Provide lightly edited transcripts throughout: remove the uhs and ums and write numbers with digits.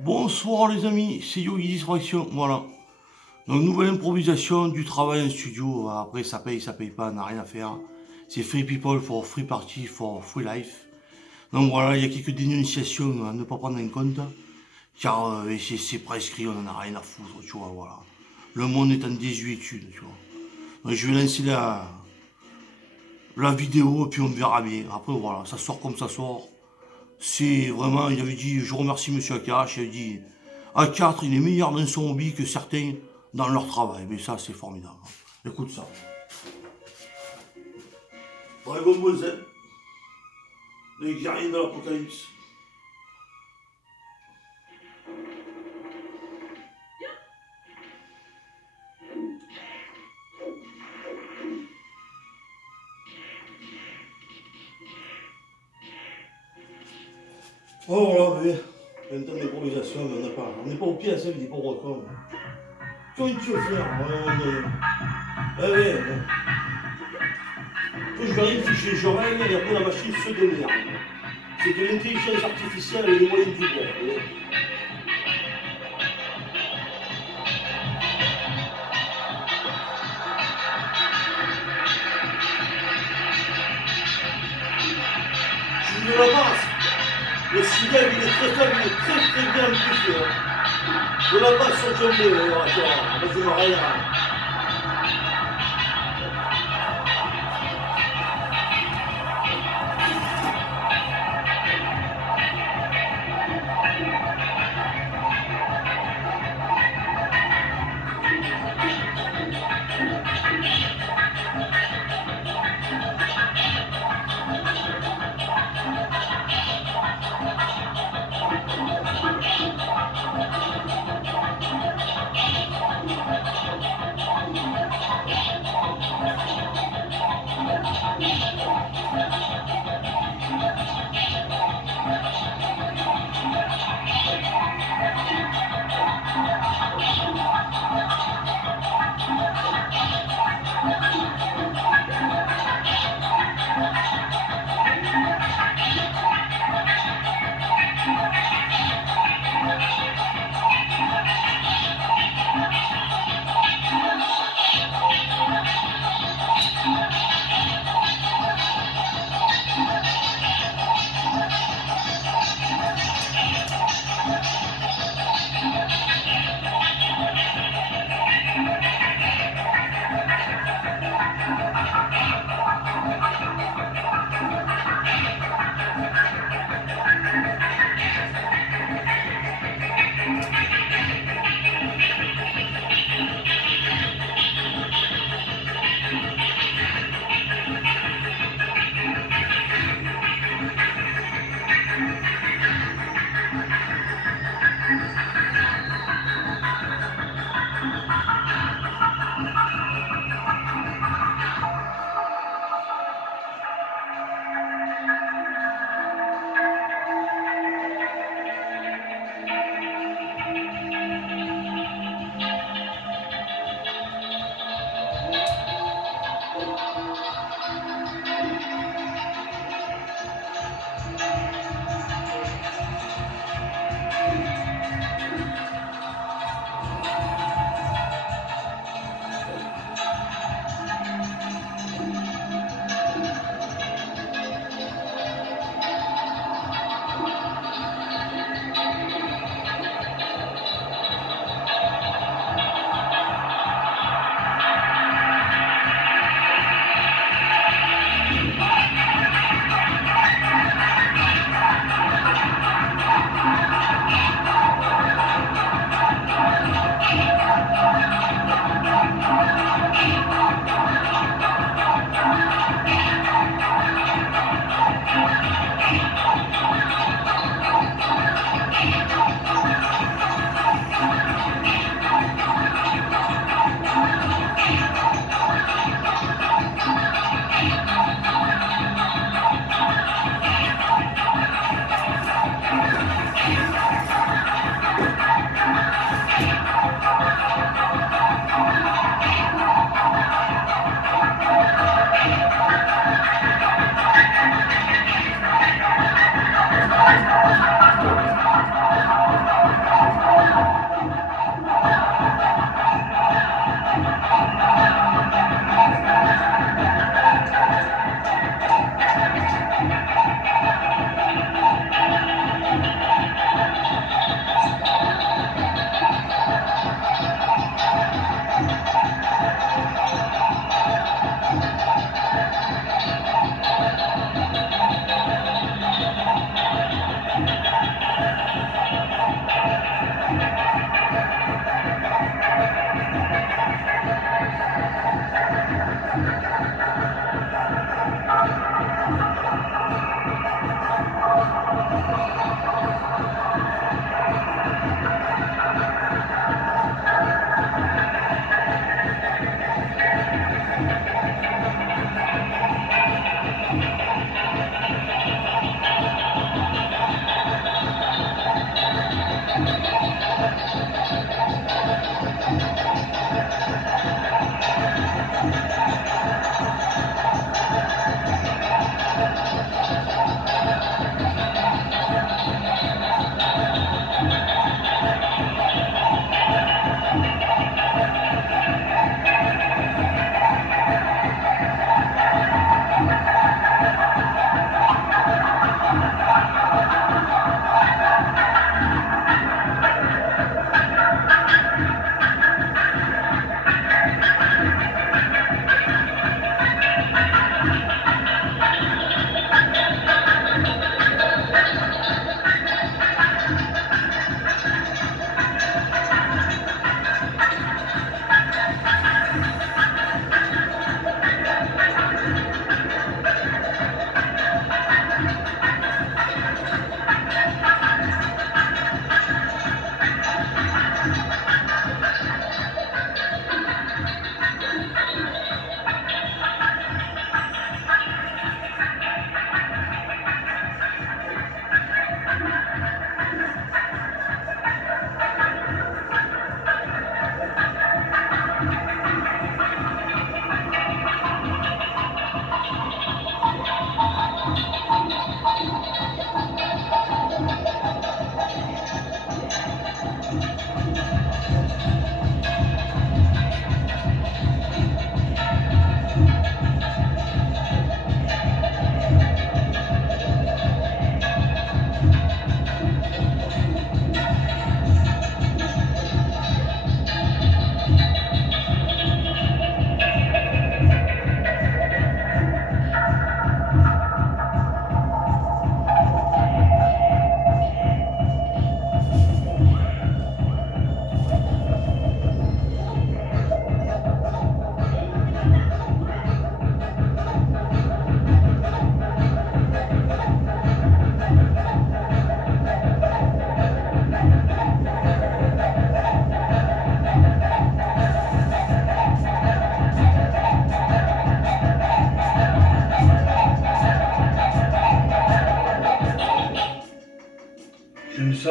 Bonsoir les amis, c'est Yogi Distraction, voilà. Donc nouvelle improvisation, du travail en studio, après ça paye pas, on n'a rien à faire. C'est free people for free party for free life. Donc voilà, il y a quelques dénonciations à ne pas prendre en compte, car c'est prescrit, on en a rien à foutre, tu vois, voilà. Le monde est en désuétude, tu vois. Donc je vais lancer la vidéo et puis on verra bien. Après voilà, ça sort comme ça sort. C'est vraiment, il avait dit, je remercie Monsieur Akash, il avait dit, A4, il est meilleur dans son hobby que certains dans leur travail. Mais ça, c'est formidable. Écoute ça. Dragon Ball Z, les guerriers de l'apocalypse. Oh là, mais, un temps d'improvisation, mais on n'est pas au pied à ça, il dit pas au con. Comment tu veux faire allez, je vais rien ficher, je règle et après la machine se démerde. C'est de l'intelligence artificielle et les moyens du bord. Je suis de la base. Le signal, il est très faible, il est très bien amplifié. De la base sur Jumbo, vas-y, Maria.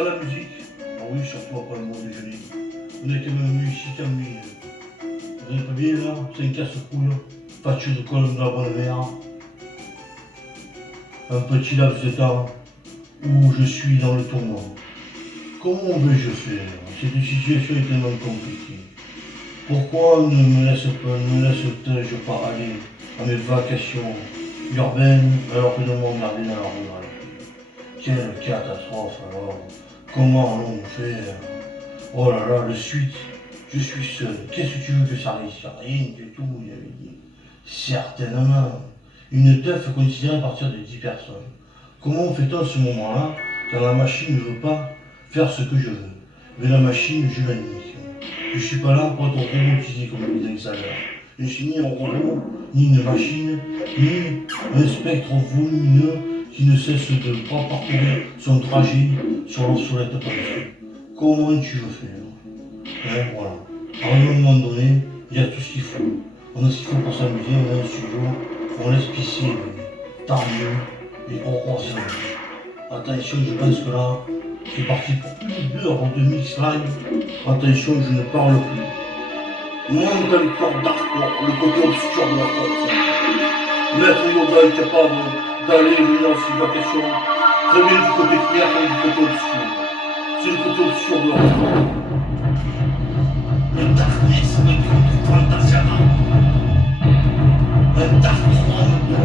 dans la musique. Ah oui, surtout après le mot déjeuner. On est quand même ici, mais vous n'êtes pas bien là, c'est une casse-couille. Facture de colonne de la bonne mère. Un petit laps de temps où je suis dans le tournoi. Comment vais-je faire? Cette situation est tellement compliquée. Pourquoi ne me laisse-t-je pas aller à mes vacations urbaines alors que de m'en garder dans la ruralité? Quelle catastrophe alors! Comment allons-nous faire? Oh là là, le suite, je suis seul. Qu'est-ce que tu veux que ça risque? Rien du tout, il avait dit. Certainement. Une teuf considérée à partir de 10 personnes. Comment fait-on à ce moment-là quand la machine ne veut pas faire ce que je veux? Mais la machine, je la nique. Je suis pas là pour être robotisé comme le disait Xavier. Je ne suis ni un robot, ni une machine, ni un spectre volumineux qui ne cesse de pas parcourir son trajet sur l'obsolète pensée. Comment tu veux faire? Voilà. À un moment donné, il y a tout ce qu'il faut. On a ce qu'il faut pour s'amuser, on a un studio, on laisse pisser, tant mieux, et on revient. Attention, je pense que là, c'est parti pour plus d'heures de mix live. Attention, je ne parle plus. Monte le corps d'hardcore, le côté obscur de la force. Maître Yoda est capable d'aller et venir sur la question, très bien du côté clair comme du côté obscur. C'est le côté obscur de la force. Le darkness ne compte fantasia. Un dark throne de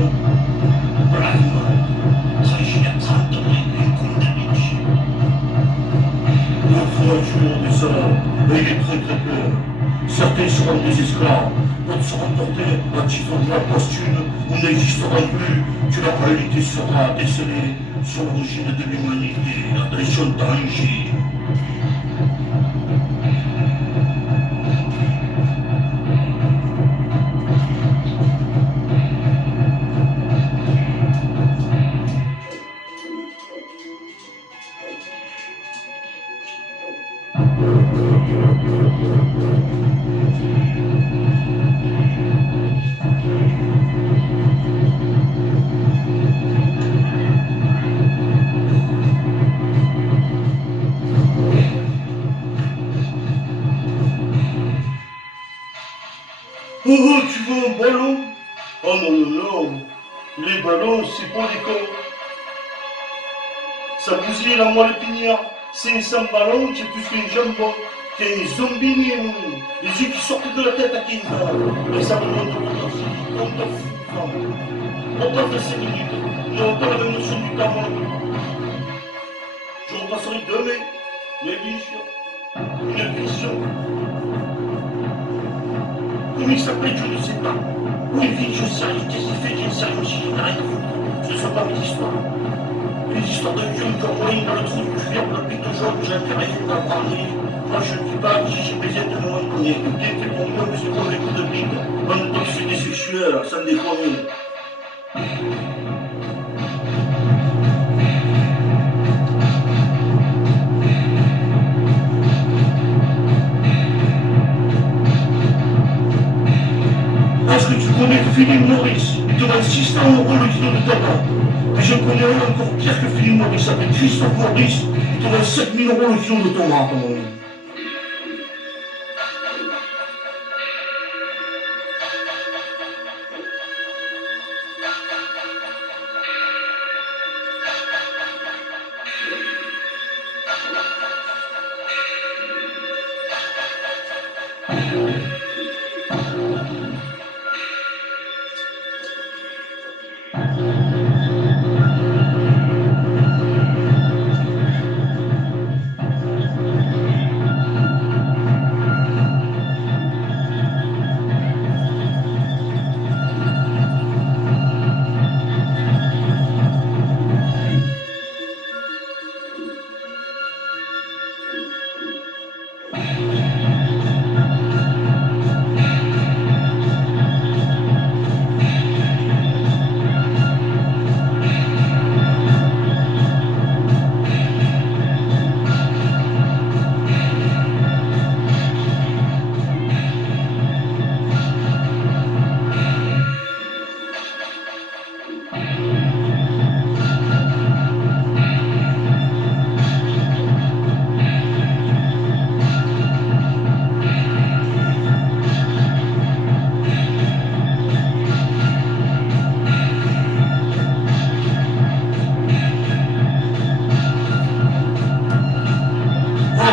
Blackman, tragique à 30 et condamné. Le froid du monde est ça, ayez très très peur. Certains seront des esclaves, d'autres seront portés à titre de la postune ou n'existeront plus, que la réalité sera décelée sur l'origine de l'humanité. Attention, danger. Oh, oh, tu veux un ballon? Oh non, non, non. Les ballons, c'est pour les cons. Ça bousille la moelle épinière. 500 ballons, c'est plus qu'un jambon. T'es un zombie, mon. Les yeux qui sortent de la tête à 15 ans. Et ça me monte au potentiel. On t'en fout. On t'en fait 5 minutes. Nous n'avons pas la même notion du temps, mon. Je repasserai demain. Mais bien sûr. Une vision. Comment il s'appelle, je ne sais pas. Où il vit, je sais rien. Qu'est-ce qu'il fait, je ne sais rien aussi, je n'ai rien à foutre. Ce ne sont pas mes histoires. Les histoires de vieux comme moi, dans le trou du cuir, le pic de jaune, j'en ai rien à parler. Moi, je ne dis pas si j'ai baisé de moi. Écoutez, c'est pour moi, mais c'est pour les coups de pique. Bande d'obsédés sexuels, sans déconner. Est-ce que tu connais Philippe Maurice? Il te donne 600 € le kilo de tabac. Et je connais un encore pire que Philippe Maurice, il s'appelle Christophe Maurice. Il te donne 7000 € le kilo de tomate, mon ami.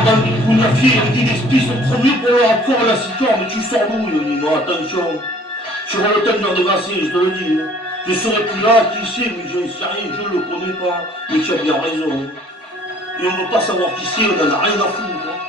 bande de counafiers, les dynasties sont premiers pour leur accord à la citron, mais tu sors d'où, Yonimo, attention. Tu auras le temps de leur devancer, je te le dis. Hein. Je serai plus là, qui sait, mais je ne sais rien, je ne le connais pas. Mais tu as bien raison. Hein. Et on ne veut pas savoir qui c'est, on n'en a rien à foutre. Hein.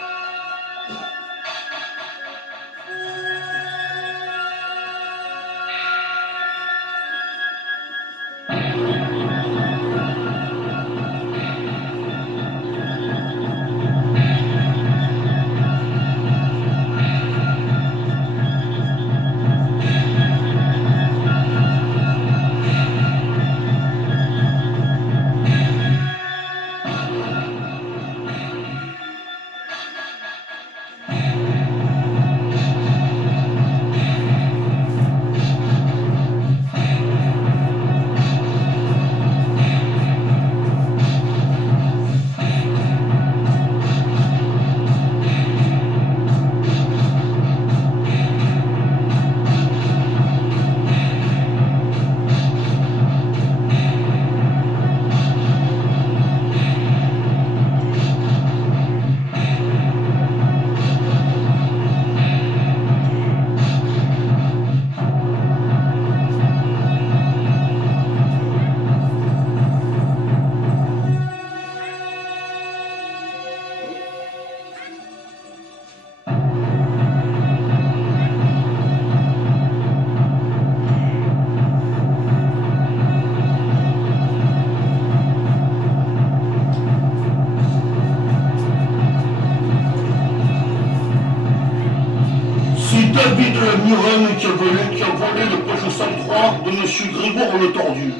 David de Muren qui a volé le Peugeot 103 de M. Grégoire le Tordu.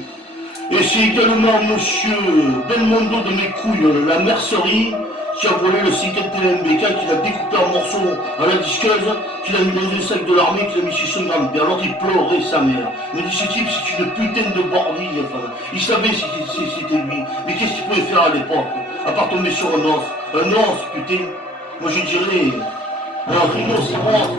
Et c'est également M. Belmondo de mes couilles, la mercerie, qui a volé le 51 MBK, qu'il a découpé en morceaux à la disqueuse, qu'il a mis dans un sac de l'armée, qu'il a mis chez son grand-père. Alors il pleurait sa mère. Il me dit, ce type, c'est une putain de bordille. Enfin, il savait si c'était lui. Mais qu'est-ce qu'il pouvait faire à l'époque? À part tomber sur un os. Un os, putain. Moi je dirais, un rhinocéros.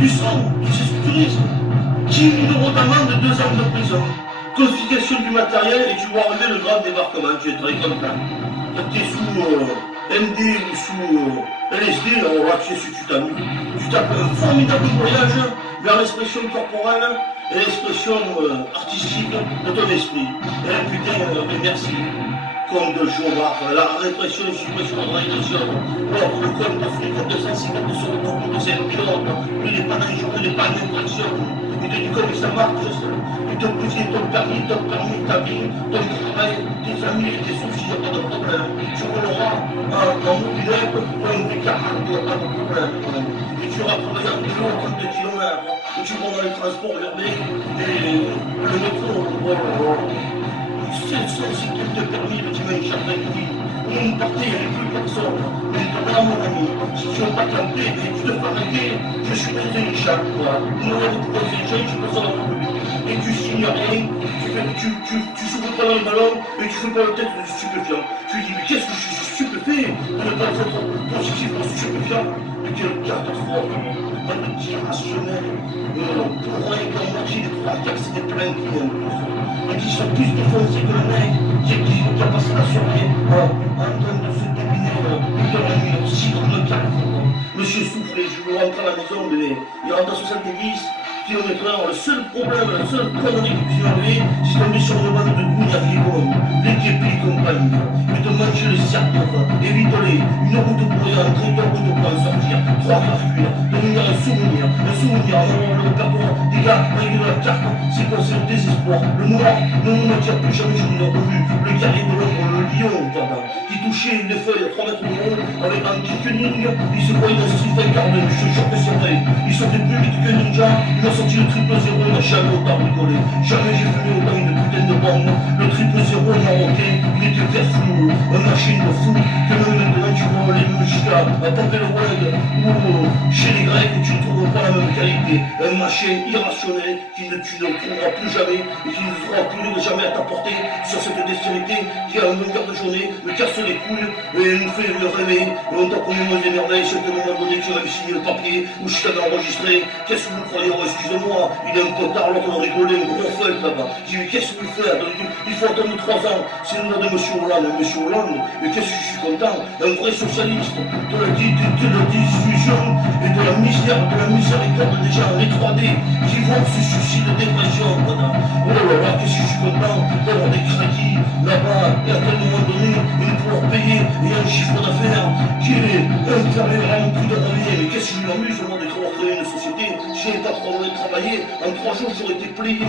Du sang, du sécurisme, 10 000 € d'amende, 2 ans de prison, confiscation du matériel et tu vois arriver le grand débarquement, tu es très content. Quand tu es sous MD ou sous LSD, alors là tu sais ce que tu t'amuses. Tu tapes un formidable voyage vers l'expression corporelle et l'expression artistique de ton esprit. Et putain, merci. Comme de Jehovah, la répression, suppression de la régression, or le code de fric de 150 sur le corps de 5 pilotes, il n'est pas d'injonction, il n'est pas d'infraction, il te dit comment ça marche, il te pousse ton permis, ta vie, ton travail, tes amis, tes soucis, il n'y a pas de problème. Tu rouleras en mobilette ou en V40, il n'y a pas de problème. Et tu auras travaillé en vélo 30 km, et tu prendras les transports urbains et le métro. C'est tout de permis le dimanche après-midi. On partait, il n'y avait plus personne. Mais voilà mon ami, si tu veux pas camper, tu te fais arrêter, je suis président du chat. Voilà. Nous on est président du chat, je suis président de la République. Et tu signes rien, tu souffles pas dans le ballon, et tu fais pas la tête de stupéfiant. Tu dis, mais qu'est-ce que je suis stupéfait de ne pas être positif pour stupéfiant? Mais quelle catastrophe, dire que c'est des plaintes qui viennent plus. Et qui sont plus défoncés que le mec qui a passé la soirée en train de se débiner toute la nuit, aussi dans le calme. Monsieur soufflé, je veux rentrer à la maison, bébé. Il rentre à 70 km/h. Le seul problème, la seule connerie qui puisse arriver, c'est tomber sur une bande de gouilles à Fligon, les képis et compagnie. Mais de manger les cercles, évite-les. Une route pour y entrer, deux routes pour en sortir. 3 quarts cuire. Devenir un souvenir. Un souvenir, le répertoire des gars, avec de la carte, c'est quoi, c'est le désespoir. Le noir ne nous attire plus jamais, je ne l'ai revu. Le guerrier de l'ombre, le lion, pardon, qui touchait les feuilles à 3 mètres de haut, avec un kickening, il se croyait dans Street Fighter 2, je te jure que c'est vrai. Il sautait plus vite que Ninja, il a sorti le 000, il n'a jamais autant bricolé. Jamais j'ai fumé autant une putain de bombe. Le 000 marocain, il était vert flou, une machine de fou, que même maintenant tu vois les muscats, à taper le web, ou chez les Grecs, tu ne trouves pas la même qualité. Un machin irrationnel qui tu ne trouveras plus jamais et qui ne sera plus jamais à t'apporter sur cette dextérité qui à une longueur de journée me casse les couilles et nous fait le rêver. Et on t'a connu des merveilles, c'est à un moment donné que tu avais signé le papier où je t'avais enregistré. Qu'est-ce que vous croyez? Oh, excusez-moi, il est un potard, l'autre on rigolait, un gros feuille là-bas. J'ai dit, qu'est-ce que vous faites? Il faut attendre 3 ans. C'est le nom de Monsieur Hollande. Monsieur Hollande, mais qu'est-ce que je suis content? Un vrai socialiste de la diffusion et de la miséricorde des gens, les 3D, qui vont se suicider de dépression. Voilà. Oh là là, qu'est-ce que je suis content d'avoir des craquis là-bas et à tel moment donné, et de pouvoir payer et un chiffre d'affaires qui est inférieur à mon prix de revenu. Mais qu'est-ce que je m'amuse au monde de créer une société? Si j'ai pas trop de travailler, en 3 jours j'aurais été plié.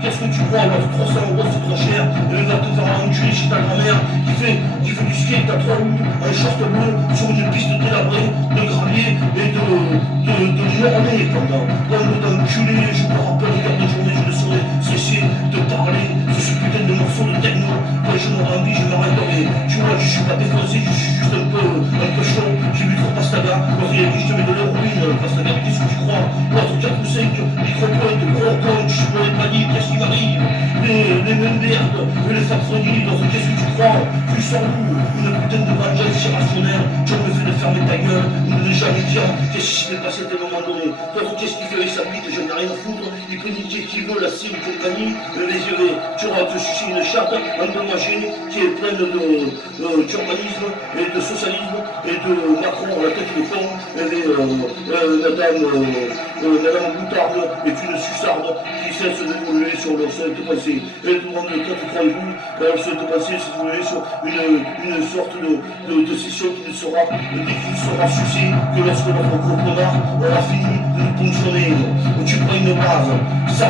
Qu'est-ce que tu crois? Alors 300 € c'est trop cher, et il va te faire enculer chez ta grand-mère qui fait du skate à 3 roues, un short bleu sur une piste délabrée, de gravier et de journée pendant. Bande d'enculés, je me rappelle une heure de journée, je ne saurais cesser de parler de ce putain de morceau de techno. Quand je me rends, je m'arrêterai. Tu vois, je suis pas défoncé, je suis juste un peu chaud. J'ai vu trop Pastaga, quand il a dit je te mets de l'héroïne, Pastaga, qu'est-ce que tu crois? L'autre 4 ou 5 micro-points, gros coach, je me panique, qu'est-ce qui m'arrive? Les mêmes merdes, les façonniers, l'autre, qu'est-ce que tu crois? Tu sors où? Une putain de vengeance irrationnelle, tu me fais de fermer ta gueule, ne jamais dire qu'est-ce qui s'est passé à un moment donné. L'autre, qu'est-ce qu'il fait avec sa bite? Je n'ai rien à foutre, il peut niquer qui veut, la cible compagnie, les yeux, tu vas te sucer une chatte endommagée qui est pleine d'urbanisme et de socialisme et de Macron à la tête de con, Madame Boutarde est une suçarde qui cesse d'évoluer sur leur seule pensée. Et tout le monde, quand croyez-vous, leur seule pensée, c'est d'évoluer sur une sorte de session qui ne sera sucée que lorsque notre gros connard aura fini de nous ponctionner. Tu prends une base, 100 €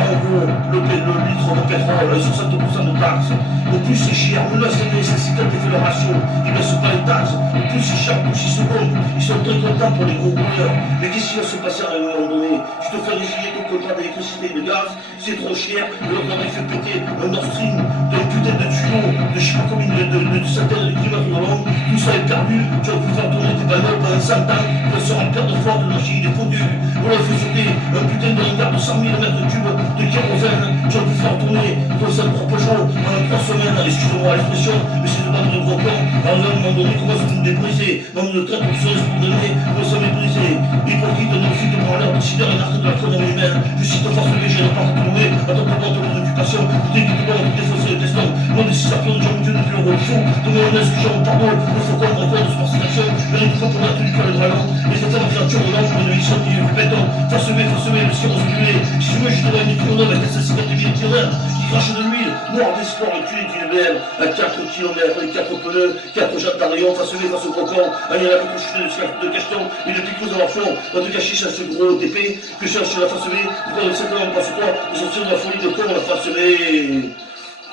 le litre de pétrole, 60% de taxes. Au plus c'est cher, nous là c'est quand tu fais le ratio, ils ne baissent pas les taxes. Au plus c'est cher, plus ils se comptent. Ils sont très contents pour les gros rouleurs. Mais qu'est-ce qui va se passer à un moment donné? Tu te fais résilier ton contrat d'électricité et de gaz, c'est trop cher, et l'autre il fait péter un Nord Stream d'un putain de tuyau, de je sais pas combien de centaines de kilomètres de long, tout ça est perdu, tu vas plus faire tourner tes panneaux pendant 100 ans, tu vas se remplir de flotte, de machine, il est foutu. Voilà, il faut sauter un putain de regard de 100 000 mètres de cube de kérosène, tu vas plus faire tourner ton seul propre jour pendant 3 semaines, excusez-moi l'expression, mais c'est de bande de gros cons. Alors à un moment donné, comment vous nous débriser? Dans une traite pour se donner, nous sommes méprisés. Hypocrite, nos fuites pour l'air décideur et l'arc de la connerie humaine. Je cite force léger, n'a pas retrouvé, à ton propos, ton occupation, dès que tu dois défausser le destin. Moi, des 6 sapiens de Jean-Michel de Bureau, fou, de mon honnête, que j'ai en pardon, le faucon, le record de station, mais il faut pour la tenue que le dragon, et cette créature de l'ange, une mission qui est béton, face le silence muet. Si tu veux, je te vois une économie avec des assistants de vie tireurs qui crachent de l'huile, noir d'espoir, le cul d'une belle, à 4 km, 4 pneus, 4 jantes d'Arion, face au cocon, il y a la petite de cacheton, et le picot dans leur fond, va te cacher chez ce gros TP, que cherche la face B, pour le simplement passe-toi, de sortir de la folie de con, la face B.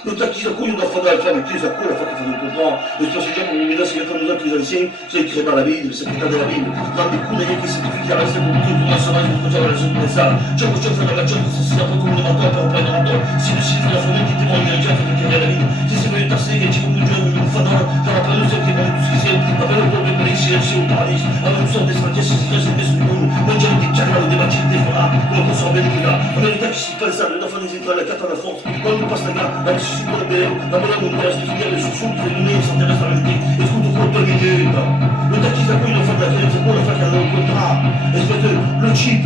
Le taquis à couille, on doit faire la femme, qui les a couilles, la femme qui fait le contrat. Le spécial, pour les c'est 22 ans que les anciens, c'est écrit dans la Bible, c'est écrit dans la Bible. Dans des coups d'ailleurs qui s'écrivent qui restent pour que pour la sauvage, pour faire la seconde ça. Tiens, tu vas faire la chose, c'est un peu comme le mentor, pour prendre un mentor. Si le site de la famille qui était bon, il y a déjà fait le carrière à la Bible. Si c'est venu tasser, il y a un petit peu de Dieu, une fanole, faire la planète, c'est qui est bon, tout ce qui c'est. Avec le peuple de l'Église, c'est au paradis. Avec une sorte d'espace, c'est ce que c'est du monde. Mondialité, carrière, le débat, des fois, pour conserver le gars. Avec l'État qui s'y passe ça, le 9 ans des étoiles, la 4 ans la force. Quand on passe la gare, avec ce support de BM, la manière dont on reste définir les sourcils qui éliminent sans intérêt à la réalité. Est-ce qu'on te compte 2 minutes? Le taxi, ça couille, il en fait de la fête, c'est quoi, il en fait un contrat. Espèce de, le chip,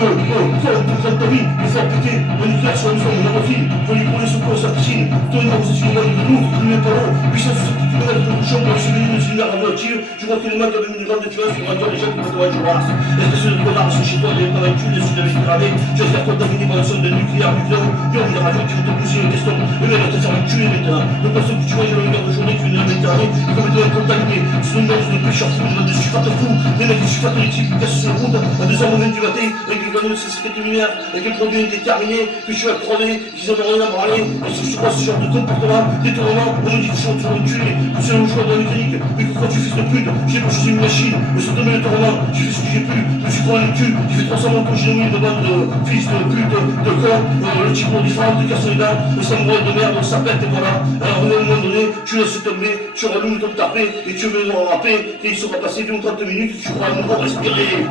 de ta vie, il faut appliquer un nucléaire sur la maison, mon morphine, faut lui couler secours à sa piscine, donnez-moi vous êtes une balle de l'autre, plus les talons, puissance susceptible de mettre de bouchon pour le souvenir d'une arme radioactive, je vois que les mecs avaient une grande défense pour radio les gens qui vont je rase. Espèce de connard sont chez toi, des paratules, des sud de Méditerranée, tu vas te faire contaminer par la sonde de nucléaire du clone, il y a une radio qui va te pousser le teston, le mec va te faire le tuer maintenant, le poisson que tu manges dans le garde de journée qui vient de la Méditerranée, il va me donner contaminé, c'est une danse de pêcheur fou, je vais de sulfate fou, les mecs qui sulfate les types qui cassent sur le route, à 2h20 du matin, avec une grenouille de sécurité luminaire, avec un produit indéterminé, que tu vas crever, qu'ils en ont rien à branler, et si je vois ce genre de comportement, détournement, on me dit que je suis en train de tuer, que c'est un joueur de la mécanique, mais pourquoi tu fais de pute, j'ai pas choisi une machine, mais c'est tombé le tournant, j'ai fait ce que j'ai pu, je me suis trouvé le cul, j'ai fait 300 motos, j'ai mis de bande de fils de pute, de cons, le type pour différent, de casser les dents, le samourais de merde, ça pète, et voilà. Alors, à un moment donné, tu laisses tomber, tu rallumes ton tapé, et tu veux nous rapper, et il sera passé 20 ou 30 minutes, tu pourras à nouveau respirer.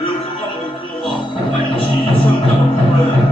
Le programme retournera à l'utilisation d'un problème.